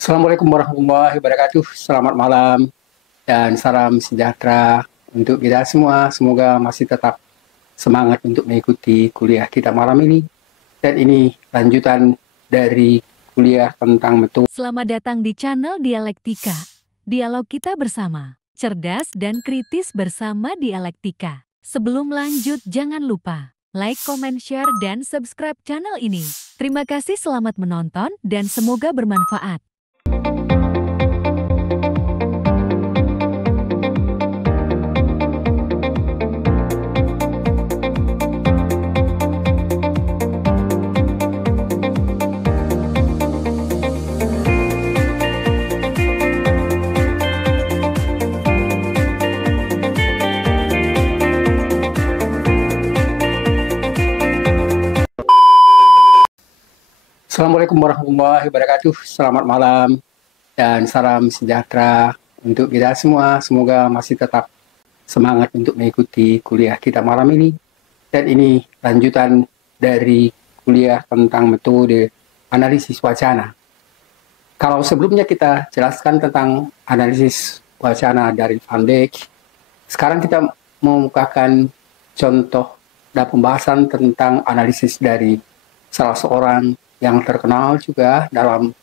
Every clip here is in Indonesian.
Assalamualaikum warahmatullahi wabarakatuh. Selamat malam dan salam sejahtera untuk kita semua. Semoga masih tetap semangat untuk mengikuti kuliah kita malam ini. Dan ini lanjutan dari kuliah tentang metode. Selamat datang di channel Dialektika. Dialog kita bersama, cerdas dan kritis bersama Dialektika. Sebelum lanjut, jangan lupa like, comment, share, dan subscribe channel ini. Terima kasih, selamat menonton, dan semoga bermanfaat. Assalamualaikum warahmatullahi wabarakatuh. Selamat malam dan salam sejahtera untuk kita semua. Semoga masih tetap semangat untuk mengikuti kuliah kita malam ini. Dan ini lanjutan dari kuliah tentang metode analisis wacana. Kalau sebelumnya kita jelaskan tentang analisis wacana dari Van Dijk, sekarang kita mengemukakan contoh dan pembahasan tentang analisis dari salah seorang yang terkenal juga dalam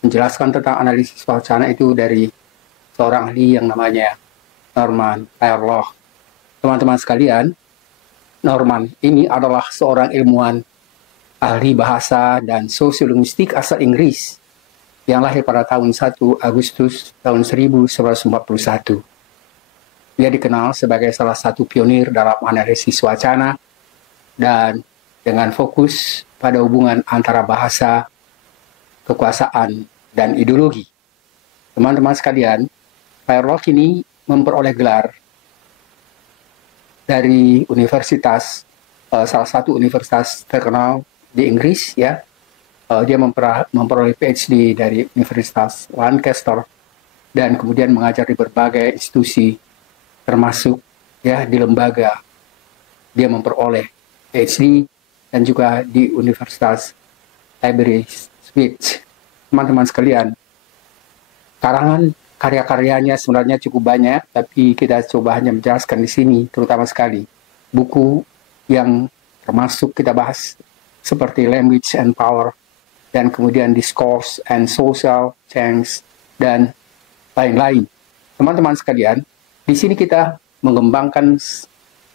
menjelaskan tentang analisis wacana itu dari seorang ahli yang namanya Norman Pearlog. Teman-teman sekalian, Norman ini adalah seorang ilmuwan ahli bahasa dan sosiolinguistik asal Inggris yang lahir pada tahun 1 Agustus tahun 1941. Dia dikenal sebagai salah satu pionir dalam analisis wacana dan dengan fokus pada hubungan antara bahasa, kekuasaan, dan ideologi. Teman-teman sekalian, Pearlog ini memperoleh gelar dari universitas, salah satu universitas terkenal di Inggris, ya. Dia memperoleh PhD dari Universitas Lancaster dan kemudian mengajar di berbagai institusi, termasuk ya di lembaga. Dia memperoleh PhD dan juga di Universitas Aberystwyth. Teman-teman sekalian, karangan karya-karyanya sebenarnya cukup banyak, tapi kita coba hanya menjelaskan di sini, terutama sekali buku yang termasuk kita bahas seperti Language and Power, dan kemudian Discourse and Social Change, dan lain-lain. Teman-teman sekalian, di sini kita mengembangkan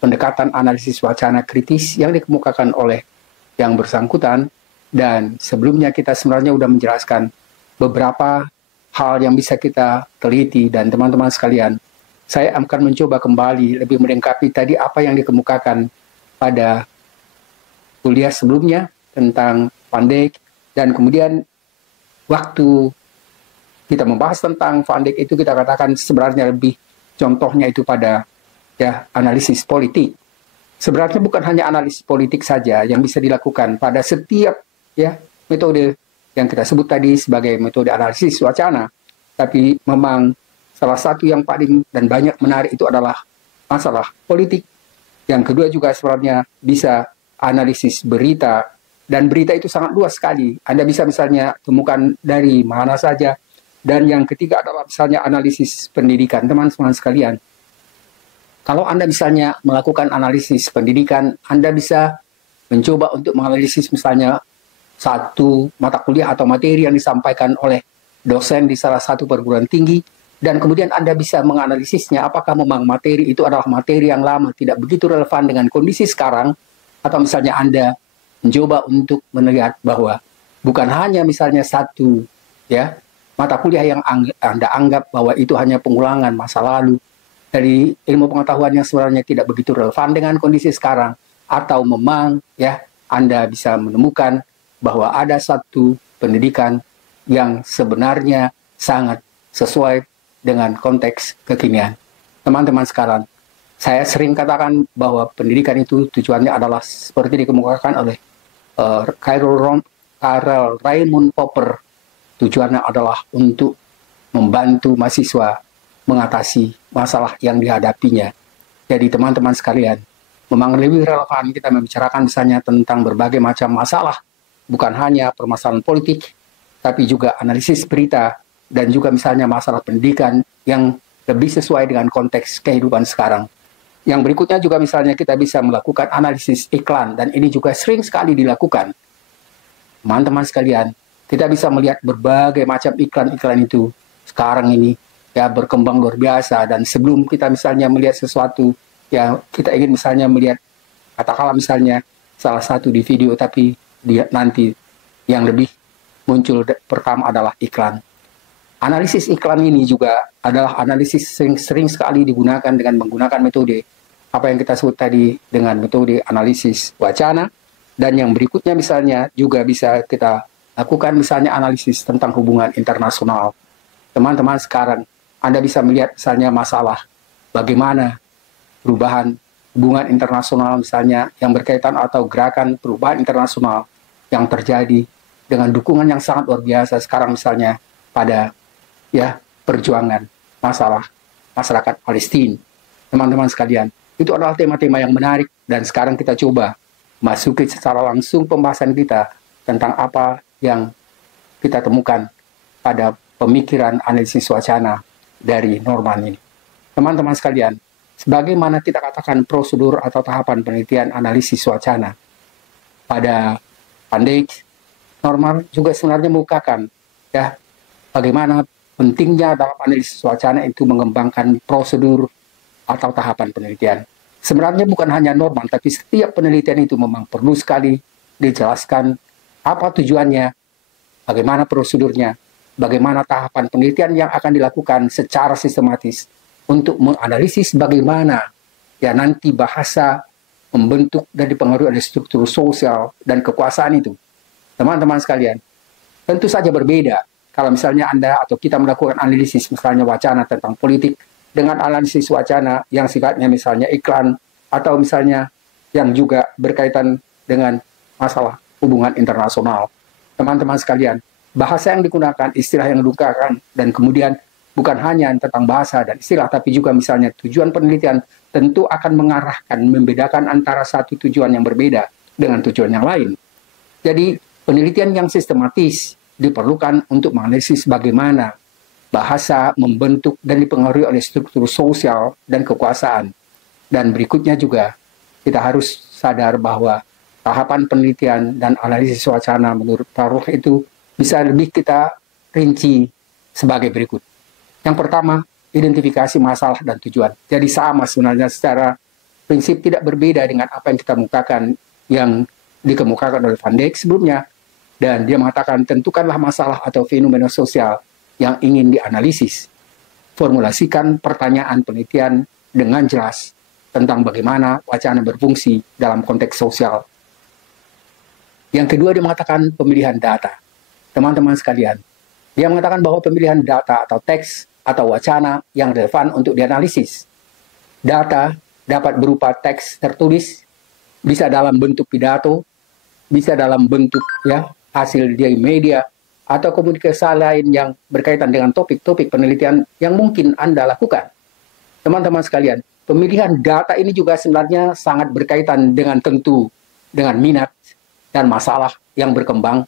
pendekatan analisis wacana kritis yang dikemukakan oleh yang bersangkutan, dan sebelumnya kita sebenarnya sudah menjelaskan beberapa hal yang bisa kita teliti, dan teman-teman sekalian, saya akan mencoba kembali lebih melengkapi tadi apa yang dikemukakan pada kuliah sebelumnya tentang Van Dijk, dan kemudian waktu kita membahas tentang Van Dijk itu kita katakan sebenarnya lebih contohnya itu pada ya analisis politik. Sebenarnya bukan hanya analisis politik saja yang bisa dilakukan pada setiap ya metode yang kita sebut tadi sebagai metode analisis wacana, tapi memang salah satu yang paling dan banyak menarik itu adalah masalah politik. Yang kedua juga sebenarnya bisa analisis berita, dan berita itu sangat luas sekali. Anda bisa misalnya temukan dari mana saja. Dan yang ketiga adalah misalnya analisis pendidikan. Teman-teman sekalian, kalau Anda misalnya melakukan analisis pendidikan, Anda bisa mencoba untuk menganalisis misalnya satu mata kuliah atau materi yang disampaikan oleh dosen di salah satu perguruan tinggi, dan kemudian Anda bisa menganalisisnya apakah memang materi itu adalah materi yang lama, tidak begitu relevan dengan kondisi sekarang, atau misalnya Anda mencoba untuk melihat bahwa bukan hanya misalnya satu ya mata kuliah yang Anda anggap bahwa itu hanya pengulangan masa lalu dari ilmu pengetahuan yang sebenarnya tidak begitu relevan dengan kondisi sekarang, atau memang ya Anda bisa menemukan bahwa ada satu pendidikan yang sebenarnya sangat sesuai dengan konteks kekinian. Teman-teman sekalian, saya sering katakan bahwa pendidikan itu tujuannya adalah seperti dikemukakan oleh Karel Raimund Popper. Tujuannya adalah untuk membantu mahasiswa mengatasi masalah yang dihadapinya. Jadi teman-teman sekalian, memang lebih relevan kita membicarakan misalnya tentang berbagai macam masalah, bukan hanya permasalahan politik, tapi juga analisis berita dan juga misalnya masalah pendidikan yang lebih sesuai dengan konteks kehidupan sekarang. Yang berikutnya juga misalnya kita bisa melakukan analisis iklan, dan ini juga sering sekali dilakukan. Teman-teman sekalian, kita bisa melihat berbagai macam iklan-iklan itu sekarang ini ya berkembang luar biasa. Dan sebelum kita misalnya melihat sesuatu, ya kita ingin misalnya melihat, katakanlah misalnya salah satu di video, tapi dia nanti yang lebih muncul pertama adalah iklan. Analisis iklan ini juga adalah analisis sering sekali digunakan dengan menggunakan metode apa yang kita sebut tadi dengan metode analisis wacana. Dan yang berikutnya misalnya juga bisa kita lakukan misalnya analisis tentang hubungan internasional. Teman-teman sekarang Anda bisa melihat misalnya masalah bagaimana perubahan hubungan internasional misalnya yang berkaitan atau gerakan perubahan internasional yang terjadi dengan dukungan yang sangat luar biasa sekarang misalnya pada ya perjuangan masalah masyarakat Palestina. Teman-teman sekalian, itu adalah tema-tema yang menarik, dan sekarang kita coba masuki secara langsung pembahasan kita tentang apa yang kita temukan pada pemikiran analisis wacana dari Norman ini. Teman-teman sekalian, sebagaimana kita katakan prosedur atau tahapan penelitian analisis wacana pada Van Dijk, Norman juga sebenarnya mengukakan ya bagaimana pentingnya dalam analisis wacana itu mengembangkan prosedur atau tahapan penelitian. Sebenarnya bukan hanya Norman, tapi setiap penelitian itu memang perlu sekali dijelaskan apa tujuannya, bagaimana prosedurnya, bagaimana tahapan penelitian yang akan dilakukan secara sistematis untuk menganalisis bagaimana ya nanti bahasa membentuk dan dipengaruhi oleh struktur sosial dan kekuasaan itu. Teman-teman sekalian, tentu saja berbeda kalau misalnya Anda atau kita melakukan analisis misalnya wacana tentang politik dengan analisis wacana yang sifatnya misalnya iklan, atau misalnya yang juga berkaitan dengan masalah hubungan internasional. Teman-teman sekalian, bahasa yang digunakan, istilah yang digunakan, dan kemudian bukan hanya tentang bahasa dan istilah, tapi juga misalnya tujuan penelitian tentu akan mengarahkan, membedakan antara satu tujuan yang berbeda dengan tujuan yang lain. Jadi, penelitian yang sistematis diperlukan untuk menganalisis bagaimana bahasa membentuk dan dipengaruhi oleh struktur sosial dan kekuasaan. Dan berikutnya juga kita harus sadar bahwa tahapan penelitian dan analisis wacana menurut Pak itu bisa lebih kita rinci sebagai berikut. Yang pertama, identifikasi masalah dan tujuan. Jadi sama sebenarnya secara prinsip tidak berbeda dengan apa yang kita mukakan yang dikemukakan oleh Van Dijk sebelumnya. Dan dia mengatakan tentukanlah masalah atau fenomena sosial yang ingin dianalisis. Formulasikan pertanyaan penelitian dengan jelas tentang bagaimana wacana berfungsi dalam konteks sosial. Yang kedua, dia mengatakan pemilihan data. Teman-teman sekalian, dia mengatakan bahwa pemilihan data atau teks atau wacana yang relevan untuk dianalisis. Data dapat berupa teks tertulis, bisa dalam bentuk pidato, bisa dalam bentuk ya hasil dari media, atau komunikasi lain yang berkaitan dengan topik-topik penelitian yang mungkin Anda lakukan. Teman-teman sekalian, pemilihan data ini juga sebenarnya sangat berkaitan dengan tentu dengan minat dan masalah yang berkembang,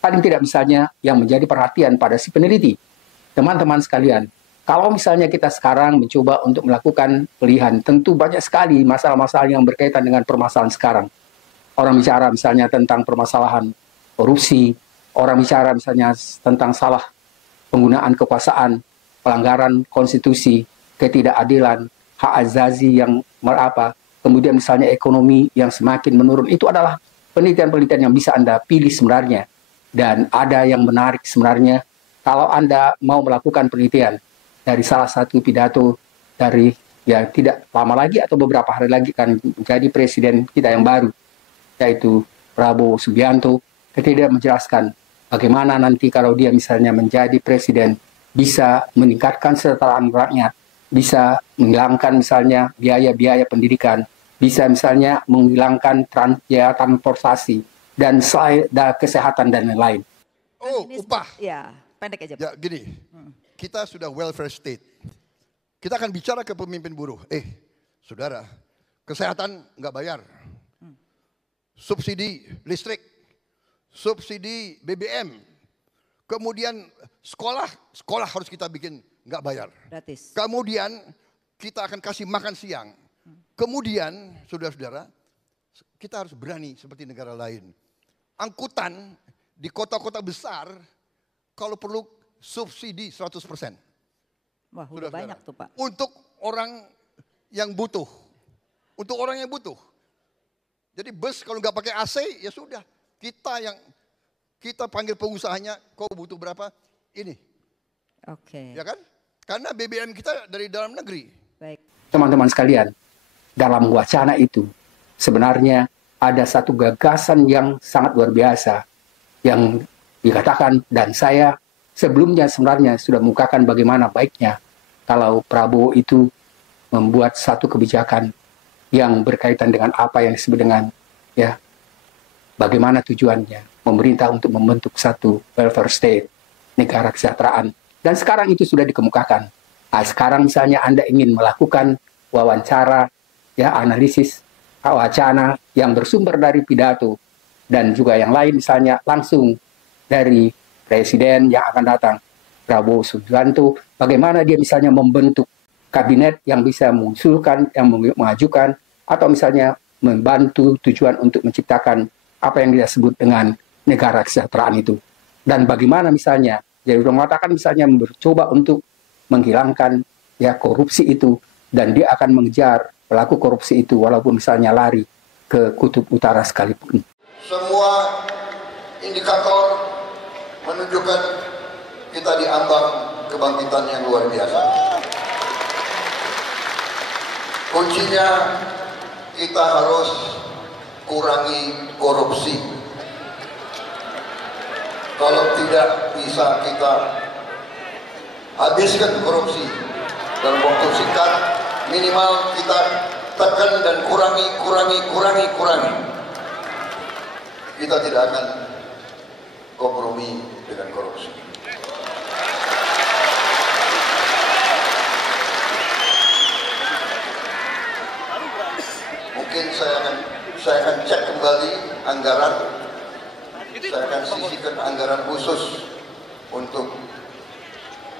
paling tidak misalnya yang menjadi perhatian pada si peneliti. Teman-teman sekalian, kalau misalnya kita sekarang mencoba untuk melakukan pilihan, tentu banyak sekali masalah-masalah yang berkaitan dengan permasalahan sekarang. Orang bicara misalnya tentang permasalahan korupsi, orang bicara misalnya tentang salah penggunaan kekuasaan, pelanggaran konstitusi, ketidakadilan, hak azazi yang kemudian misalnya ekonomi yang semakin menurun. Itu adalah penelitian-penelitian yang bisa Anda pilih sebenarnya. Dan ada yang menarik sebenarnya kalau Anda mau melakukan penelitian dari salah satu pidato dari ya tidak lama lagi atau beberapa hari lagi kan menjadi presiden kita yang baru, yaitu Prabowo Subianto, ketika dia menjelaskan bagaimana nanti kalau dia misalnya menjadi presiden bisa meningkatkan kesejahteraan rakyat, bisa menghilangkan misalnya biaya-biaya pendidikan, bisa misalnya menghilangkan transportasi dan kesehatan dan lain-lain. Oh, upah. Ya, pendek aja. Ya, gini. Kita sudah welfare state. Kita akan bicara ke pemimpin buruh. Saudara, kesehatan nggak bayar. Subsidi listrik, subsidi BBM, Kemudian sekolah harus kita bikin nggak bayar. Gratis. Kemudian kita akan kasih makan siang. Kemudian, saudara-saudara, kita harus berani seperti negara lain. Angkutan di kota-kota besar, kalau perlu subsidi 100%. Wah, udah banyak tuh Pak. Untuk orang yang butuh. Untuk orang yang butuh. Jadi bus kalau nggak pakai AC, ya sudah. Kita panggil pengusahanya, kau butuh berapa? Ini. Oke. Ya kan? Karena BBM kita dari dalam negeri. Baik. Teman-teman sekalian, dalam wacana itu sebenarnya ada satu gagasan yang sangat luar biasa yang dikatakan, dan saya sebelumnya sebenarnya sudah mengukakan bagaimana baiknya kalau Prabowo itu membuat satu kebijakan yang berkaitan dengan apa yang disebut dengan bagaimana tujuannya pemerintah untuk membentuk satu welfare state, negara kesejahteraan. Dan sekarang itu sudah dikemukakan. Nah, sekarang misalnya Anda ingin melakukan wawancara, analisis wacana yang bersumber dari pidato dan juga yang lain, misalnya langsung dari presiden yang akan datang, Prabowo Subianto, bagaimana dia misalnya membentuk kabinet yang bisa mengusulkan, yang mengajukan, atau misalnya membantu tujuan untuk menciptakan apa yang dia sebut dengan negara kesejahteraan itu. Dan bagaimana misalnya, jadi sudah mengatakan misalnya mencoba untuk menghilangkan korupsi itu, dan dia akan mengejar pelaku korupsi itu walaupun misalnya lari ke kutub utara sekalipun. Semua indikator menunjukkan kita di ambang kebangkitan yang luar biasa. Kuncinya kita harus kurangi korupsi. Kalau tidak bisa kita habiskan korupsi dalam waktu singkat, minimal kita tekan dan kurangi. Kita tidak akan kompromi dengan korupsi. Mungkin saya akan cek kembali anggaran. Saya akan sisihkan anggaran khusus untuk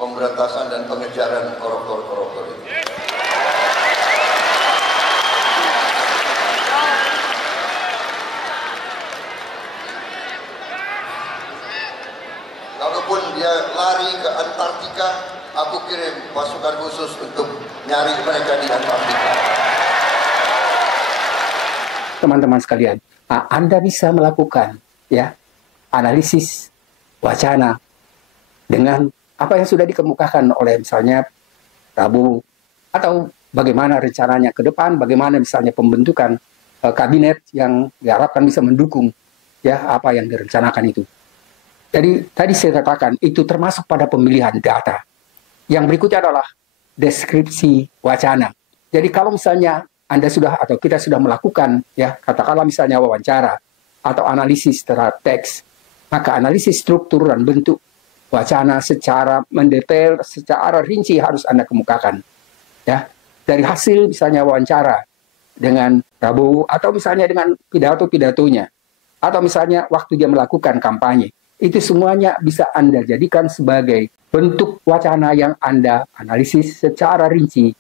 pemberantasan dan pengejaran koruptor-koruptor itu. Kalaupun dia lari ke Antartika, aku kirim pasukan khusus untuk nyari mereka di Antartika. Teman-teman sekalian, Anda bisa melakukan analisis wacana dengan apa yang sudah dikemukakan oleh misalnya Prabowo, atau bagaimana rencananya ke depan, bagaimana misalnya pembentukan kabinet yang diharapkan bisa mendukung apa yang direncanakan itu. Jadi tadi saya katakan itu termasuk pada pemilihan data. Yang berikutnya adalah deskripsi wacana. Jadi kalau misalnya Anda sudah atau kita sudah melakukan katakanlah misalnya wawancara atau analisis terhadap teks, maka analisis struktur dan bentuk wacana secara mendetail, secara rinci harus Anda kemukakan. Dari hasil misalnya wawancara dengan Prabowo, atau misalnya dengan pidato-pidatonya, atau misalnya waktu dia melakukan kampanye, itu semuanya bisa Anda jadikan sebagai bentuk wacana yang Anda analisis secara rinci,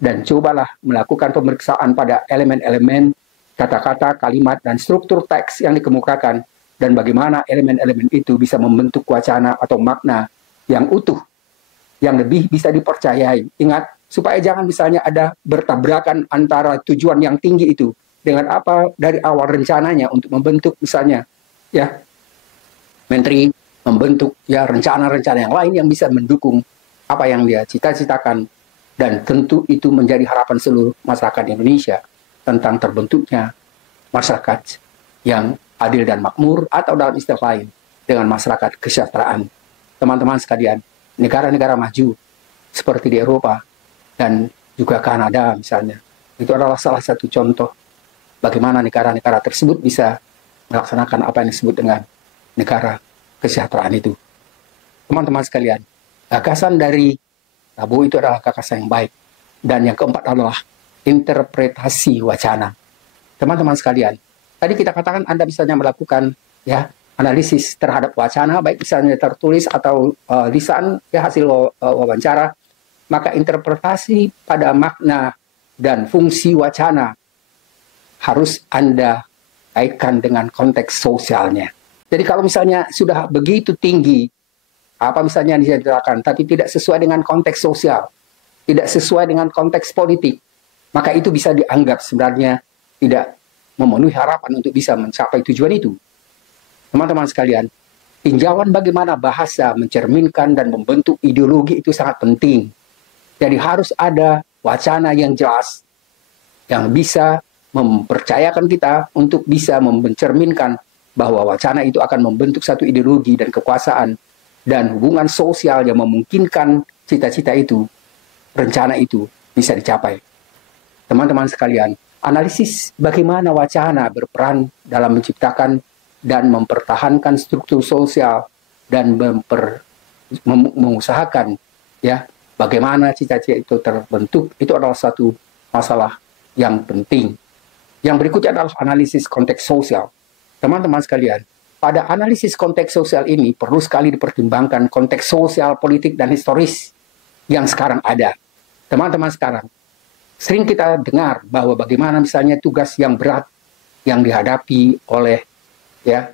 dan cobalah melakukan pemeriksaan pada elemen-elemen, kata-kata, kalimat, dan struktur teks yang dikemukakan, dan bagaimana elemen-elemen itu bisa membentuk wacana atau makna yang utuh, yang lebih bisa dipercayai. Ingat, supaya jangan misalnya ada bertabrakan antara tujuan yang tinggi itu dengan apa dari awal rencananya untuk membentuk misalnya menteri, membentuk rencana-rencana yang lain yang bisa mendukung apa yang dia cita-citakan, dan tentu itu menjadi harapan seluruh masyarakat Indonesia tentang terbentuknya masyarakat yang adil dan makmur, atau dalam istilah lain dengan masyarakat kesejahteraan. Teman-teman sekalian, negara-negara maju seperti di Eropa dan juga Kanada misalnya, itu adalah salah satu contoh bagaimana negara-negara tersebut bisa melaksanakan apa yang disebut dengan negara kesejahteraan itu. Teman-teman sekalian, gagasan dari Prabowo itu adalah gagasan yang baik. Dan yang keempat adalah interpretasi wacana. Teman-teman sekalian, tadi kita katakan Anda misalnya melakukan analisis terhadap wacana, baik misalnya tertulis atau lisan, ya hasil wawancara, maka interpretasi pada makna dan fungsi wacana harus Anda kaitkan dengan konteks sosialnya. Jadi kalau misalnya sudah begitu tinggi, apa misalnya yang diceritakan, tapi tidak sesuai dengan konteks sosial, tidak sesuai dengan konteks politik, maka itu bisa dianggap sebenarnya tidak memenuhi harapan untuk bisa mencapai tujuan itu. Teman-teman sekalian, tinjauan bagaimana bahasa mencerminkan dan membentuk ideologi itu sangat penting. Jadi harus ada wacana yang jelas, yang bisa mempercayakan kita untuk bisa mencerminkan bahwa wacana itu akan membentuk satu ideologi dan kekuasaan dan hubungan sosial yang memungkinkan cita-cita itu, rencana itu bisa dicapai. Teman-teman sekalian, analisis bagaimana wacana berperan dalam menciptakan dan mempertahankan struktur sosial dan mengusahakan ya bagaimana cita-cita itu terbentuk, itu adalah satu masalah yang penting. Yang berikutnya adalah analisis konteks sosial. Teman-teman sekalian, pada analisis konteks sosial ini perlu sekali dipertimbangkan konteks sosial, politik, dan historis yang sekarang ada. Teman-teman sekarang, sering kita dengar bahwa bagaimana misalnya tugas yang berat yang dihadapi oleh ya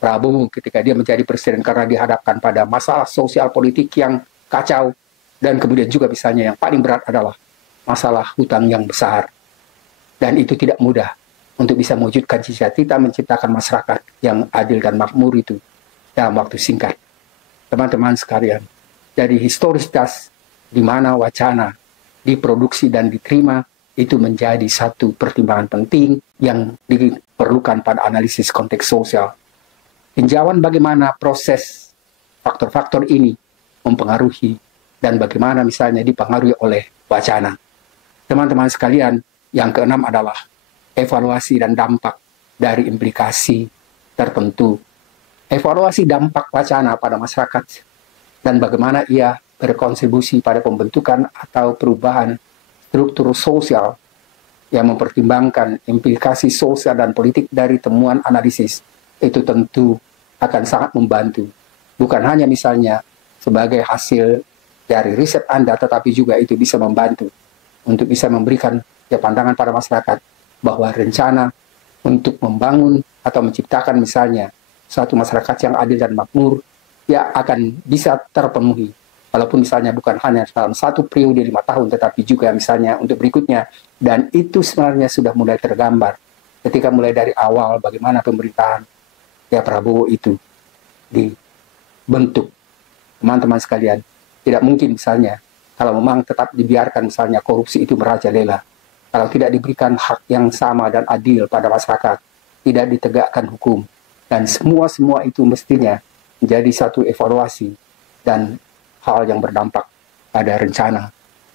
Prabowo ketika dia menjadi presiden karena dihadapkan pada masalah sosial politik yang kacau, dan kemudian juga misalnya yang paling berat adalah masalah hutang yang besar. Dan itu tidak mudah untuk bisa mewujudkan cita-cita menciptakan masyarakat yang adil dan makmur itu dalam waktu singkat. Teman-teman sekalian, jadi historisitas di mana wacana diproduksi dan diterima itu menjadi satu pertimbangan penting yang diperlukan pada analisis konteks sosial. Tinjauan bagaimana proses faktor-faktor ini mempengaruhi dan bagaimana misalnya dipengaruhi oleh wacana. Teman-teman sekalian, yang keenam adalah evaluasi dan dampak dari implikasi tertentu. Evaluasi dampak wacana pada masyarakat dan bagaimana ia berkontribusi pada pembentukan atau perubahan struktur sosial yang mempertimbangkan implikasi sosial dan politik dari temuan analisis itu tentu akan sangat membantu. Bukan hanya misalnya sebagai hasil dari riset Anda, tetapi juga itu bisa membantu untuk bisa memberikan pandangan pada masyarakat bahwa rencana untuk membangun atau menciptakan misalnya suatu masyarakat yang adil dan makmur ya akan bisa terpenuhi. Walaupun misalnya bukan hanya dalam satu periode 5 tahun, tetapi juga misalnya untuk berikutnya. Dan itu sebenarnya sudah mulai tergambar ketika mulai dari awal bagaimana pemerintahan ya Prabowo itu dibentuk. Teman-teman sekalian, tidak mungkin misalnya kalau memang tetap dibiarkan misalnya korupsi itu merajalela, kalau tidak diberikan hak yang sama dan adil pada masyarakat, tidak ditegakkan hukum, dan semua itu mestinya menjadi satu evaluasi dan hal yang berdampak pada rencana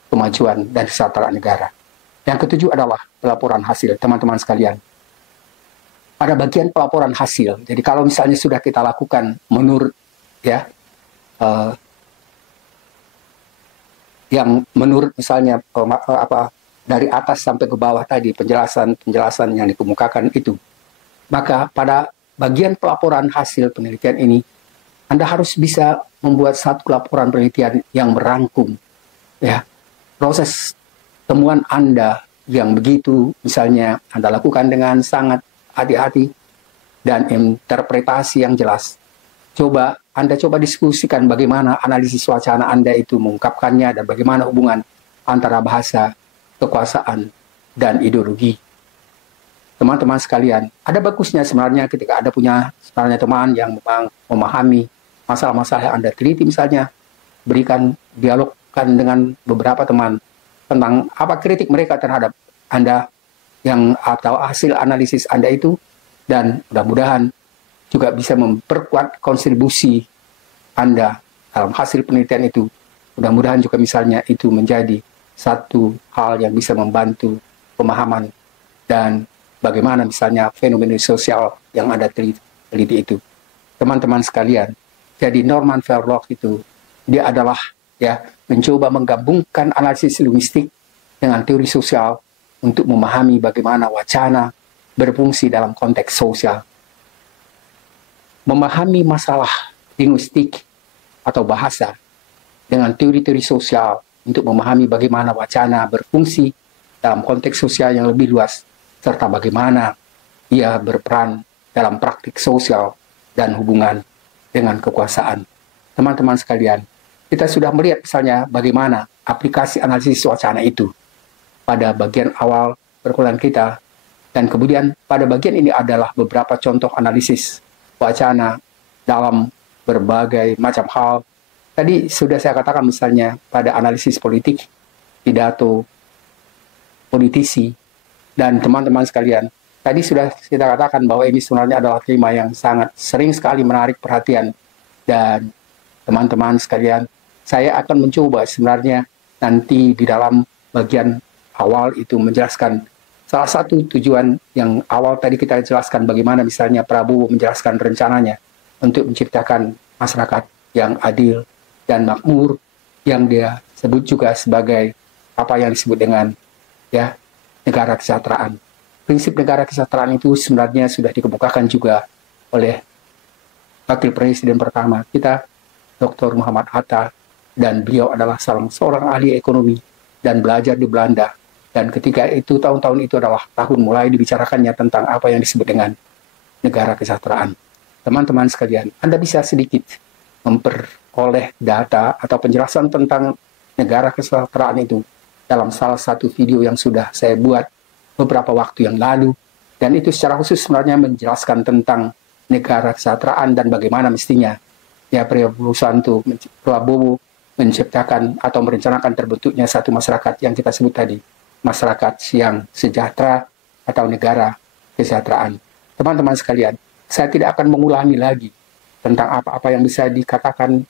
kemajuan dan kesejahteraan negara. Yang ketujuh adalah pelaporan hasil, teman-teman sekalian. Pada bagian pelaporan hasil, jadi kalau misalnya sudah kita lakukan menurut ya yang menurut misalnya dari atas sampai ke bawah tadi penjelasan yang dikemukakan itu, maka pada bagian pelaporan hasil penelitian ini Anda harus bisa membuat satu laporan penelitian yang merangkum ya proses temuan Anda yang begitu misalnya Anda lakukan dengan sangat hati-hati dan interpretasi yang jelas. Anda coba diskusikan bagaimana analisis wacana Anda itu mengungkapkannya dan bagaimana hubungan antara bahasa, kekuasaan, dan ideologi. Teman-teman sekalian, ada bagusnya sebenarnya ketika Anda punya sebenarnya teman yang memang memahami masalah-masalah yang Anda teliti misalnya, berikan dialogkan dengan beberapa teman tentang apa kritik mereka terhadap Anda yang atau hasil analisis Anda itu, dan mudah-mudahan juga bisa memperkuat kontribusi Anda dalam hasil penelitian itu. Mudah-mudahan juga misalnya itu menjadi satu hal yang bisa membantu pemahaman dan bagaimana misalnya fenomena sosial yang Anda teliti itu. Teman-teman sekalian, jadi Norman Verloc itu dia adalah ya mencoba menggabungkan analisis linguistik dengan teori sosial untuk memahami bagaimana wacana berfungsi dalam konteks sosial. memahami masalah linguistik atau bahasa dengan teori-teori sosial untuk memahami bagaimana wacana berfungsi dalam konteks sosial yang lebih luas, serta bagaimana ia berperan dalam praktik sosial dan hubungan dengan kekuasaan. Teman-teman sekalian, kita sudah melihat misalnya bagaimana aplikasi analisis wacana itu pada bagian awal perkuliahan kita, dan kemudian pada bagian ini adalah beberapa contoh analisis wacana dalam berbagai macam hal. Tadi sudah saya katakan misalnya pada analisis politik, pidato, politisi, dan teman-teman sekalian. Tadi sudah kita katakan bahwa ini sebenarnya adalah tema yang sangat sering sekali menarik perhatian. Dan teman-teman sekalian, saya akan mencoba sebenarnya nanti di dalam bagian awal itu menjelaskan salah satu tujuan yang awal tadi kita jelaskan bagaimana misalnya Prabowo menjelaskan rencananya untuk menciptakan masyarakat yang adil dan makmur, yang dia sebut juga sebagai apa yang disebut dengan negara kesejahteraan. Prinsip negara kesejahteraan itu sebenarnya sudah dikemukakan juga oleh Wakil Presiden pertama kita, Dr. Muhammad Hatta, dan beliau adalah seorang ahli ekonomi dan belajar di Belanda. Dan ketika itu, tahun-tahun itu adalah tahun mulai dibicarakannya tentang apa yang disebut dengan negara kesejahteraan. Teman-teman sekalian, Anda bisa sedikit memperoleh data atau penjelasan tentang negara kesejahteraan itu dalam salah satu video yang sudah saya buat beberapa waktu yang lalu, dan itu secara khusus sebenarnya menjelaskan tentang negara kesejahteraan dan bagaimana mestinya Prabowo menciptakan atau merencanakan terbentuknya satu masyarakat yang kita sebut tadi, masyarakat yang sejahtera atau negara kesejahteraan. Teman-teman sekalian, saya tidak akan mengulangi lagi tentang apa-apa yang bisa dikatakan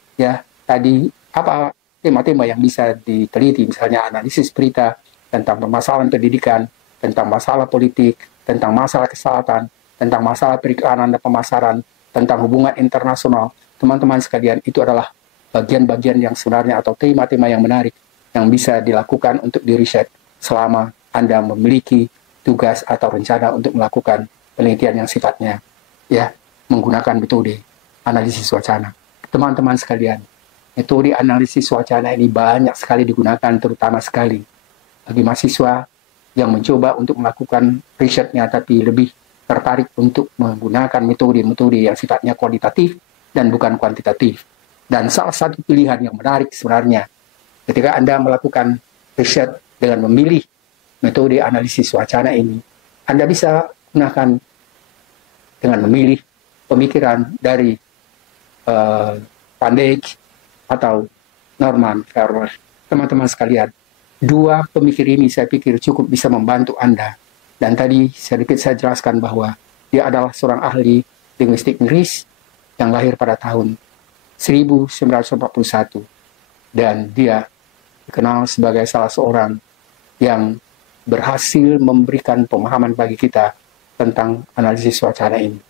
tadi, apa tema-tema yang bisa diteliti, misalnya analisis berita tentang permasalahan pendidikan, tentang masalah politik, tentang masalah kesehatan, tentang masalah periklanan dan pemasaran, tentang hubungan internasional. Teman-teman sekalian, itu adalah bagian-bagian yang sebenarnya atau tema-tema yang menarik yang bisa dilakukan untuk diriset selama Anda memiliki tugas atau rencana untuk melakukan penelitian yang sifatnya menggunakan metode analisis wacana. Teman-teman sekalian, metode analisis wacana ini banyak sekali digunakan, terutama sekali bagi mahasiswa yang mencoba untuk melakukan risetnya tapi lebih tertarik untuk menggunakan metode-metode yang sifatnya kualitatif dan bukan kuantitatif. Dan salah satu pilihan yang menarik sebenarnya ketika Anda melakukan riset dengan memilih metode analisis wacana ini, Anda bisa gunakan dengan memilih pemikiran dari Van Dijk atau Norman Farrell. Teman-teman sekalian, dua pemikir ini saya pikir cukup bisa membantu Anda. Dan tadi sedikit saya jelaskan bahwa dia adalah seorang ahli linguistik Inggris yang lahir pada tahun 1941. Dan dia dikenal sebagai salah seorang yang berhasil memberikan pemahaman bagi kita tentang analisis wacana ini.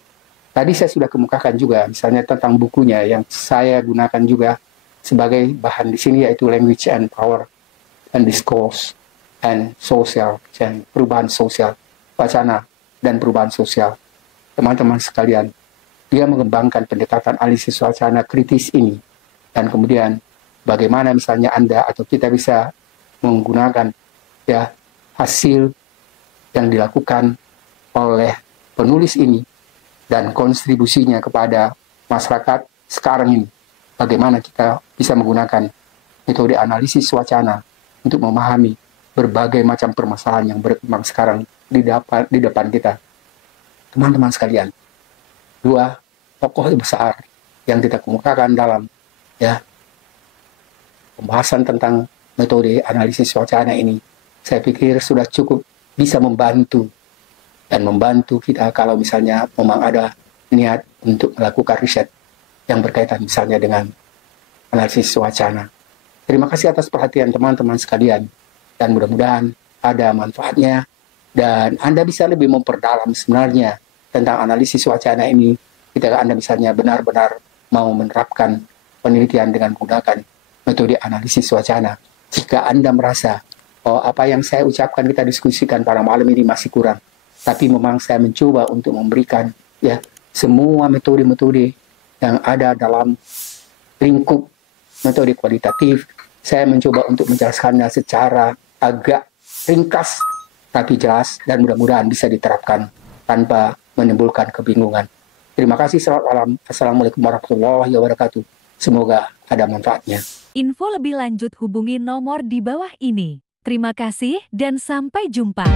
Tadi saya sudah kemukakan juga misalnya tentang bukunya yang saya gunakan juga sebagai bahan di sini, yaitu Language and Power and Discourse and Social, dan perubahan sosial, wacana dan perubahan sosial. Teman-teman sekalian, dia mengembangkan pendekatan analisis wacana kritis ini, dan kemudian bagaimana misalnya Anda atau kita bisa menggunakan hasil yang dilakukan oleh penulis ini dan kontribusinya kepada masyarakat sekarang ini. Bagaimana kita bisa menggunakan metode analisis wacana untuk memahami berbagai macam permasalahan yang berkembang sekarang di depan kita. Teman-teman sekalian, dua tokoh besar yang kita kemukakan dalam pembahasan tentang metode analisis wacana ini, saya pikir sudah cukup bisa membantu kita kalau misalnya memang ada niat untuk melakukan riset yang berkaitan misalnya dengan analisis wacana. Terima kasih atas perhatian teman-teman sekalian, dan mudah-mudahan ada manfaatnya dan Anda bisa lebih memperdalam sebenarnya tentang analisis wacana ini ketika Anda misalnya benar-benar mau menerapkan penelitian dengan menggunakan metode analisis wacana. Jika Anda merasa apa yang saya ucapkan, kita diskusikan pada malam ini masih kurang, tapi memang saya mencoba untuk memberikan semua metode-metode yang ada dalam lingkup metode kualitatif. Saya mencoba untuk menjelaskannya secara agak ringkas tapi jelas dan mudah-mudahan bisa diterapkan tanpa menimbulkan kebingungan. Terima kasih, selamat malam. Assalamualaikum warahmatullahi wabarakatuh. Semoga ada manfaatnya. Info lebih lanjut hubungi nomor di bawah ini. Terima kasih dan sampai jumpa.